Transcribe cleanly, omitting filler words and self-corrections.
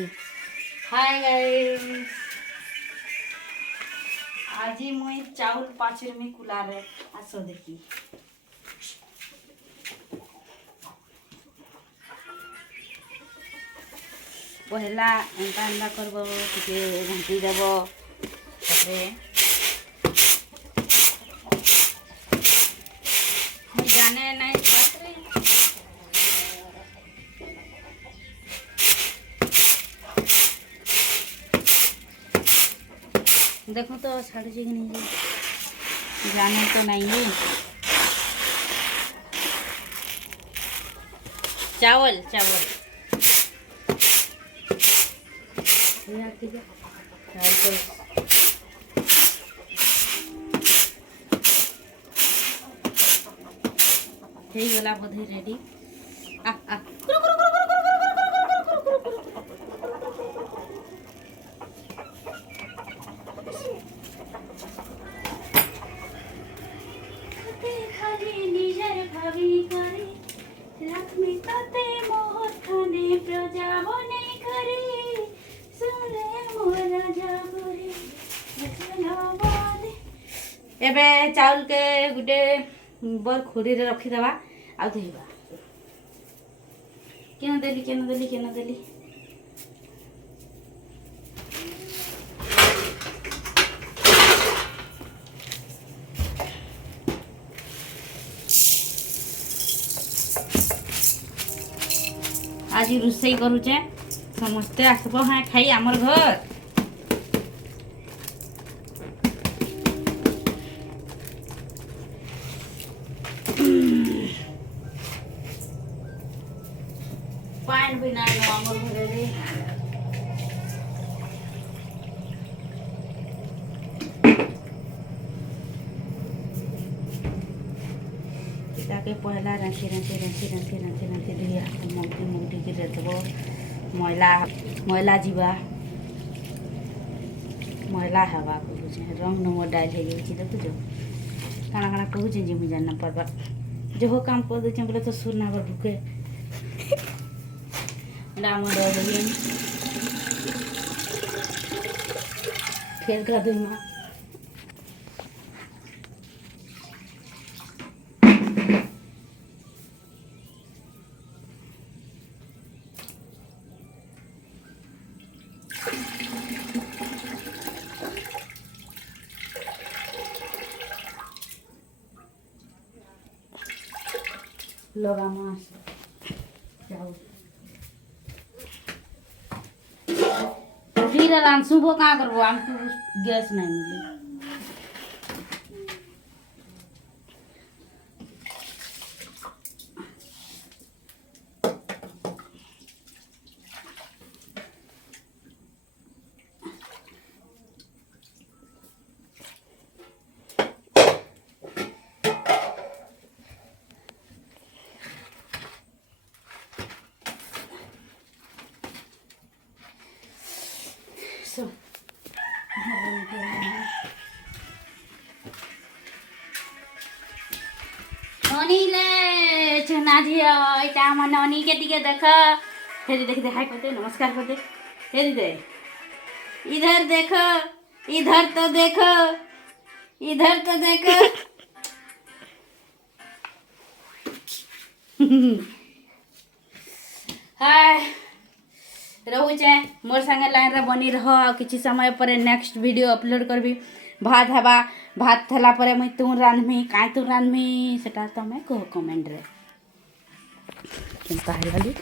Hi guys, आज मुई चाउल पाचर में कुलारे आसो देखी। पहला एंता एंता करबो टिके घंटी देबो तापरे जाने नहीं पात्रे देखो तो छाड़ी कि नहीं जाने तो नहीं है। चावल चावल गला बोधे रेडी। एबे चाउल के गुटे बर खोरी रे रखी देबा आ धोइबा। केना देली आज रोसई करूचे समस्ते आसबो हाँ खाई आमर घर। पान भी ना आमर घरे रे ताके पहला रांची दिया मुगटी के देबो मैला जीवा मैला हवा कहूँ रंग नंबर डाल है देखु जो काना काना कहूँ जे मुझे जानना पड़बा जो हो काम कर दे बोले तो सुर ना भूखे डाम फिर का दुमा लगामास जाओ फिर लान सुबह कहाँ करबो हमको गैस नहीं मिली। ननी ले छना झियो इटा हम ननी के दिखे देख हेरी देख दे हाय करते नमस्कार करते हेरी दे इधर देखो इधर तो देखो हाय रहुचे मोर संगे लाइन रे बनी रह किछि समय पर नेक्स्ट वीडियो अपलोड करबी। भात हवा भात थला पर मुई तू रांधमी काई तू रांधमी सेटा तमे कहो कमेंट रे केनता हेल वाली।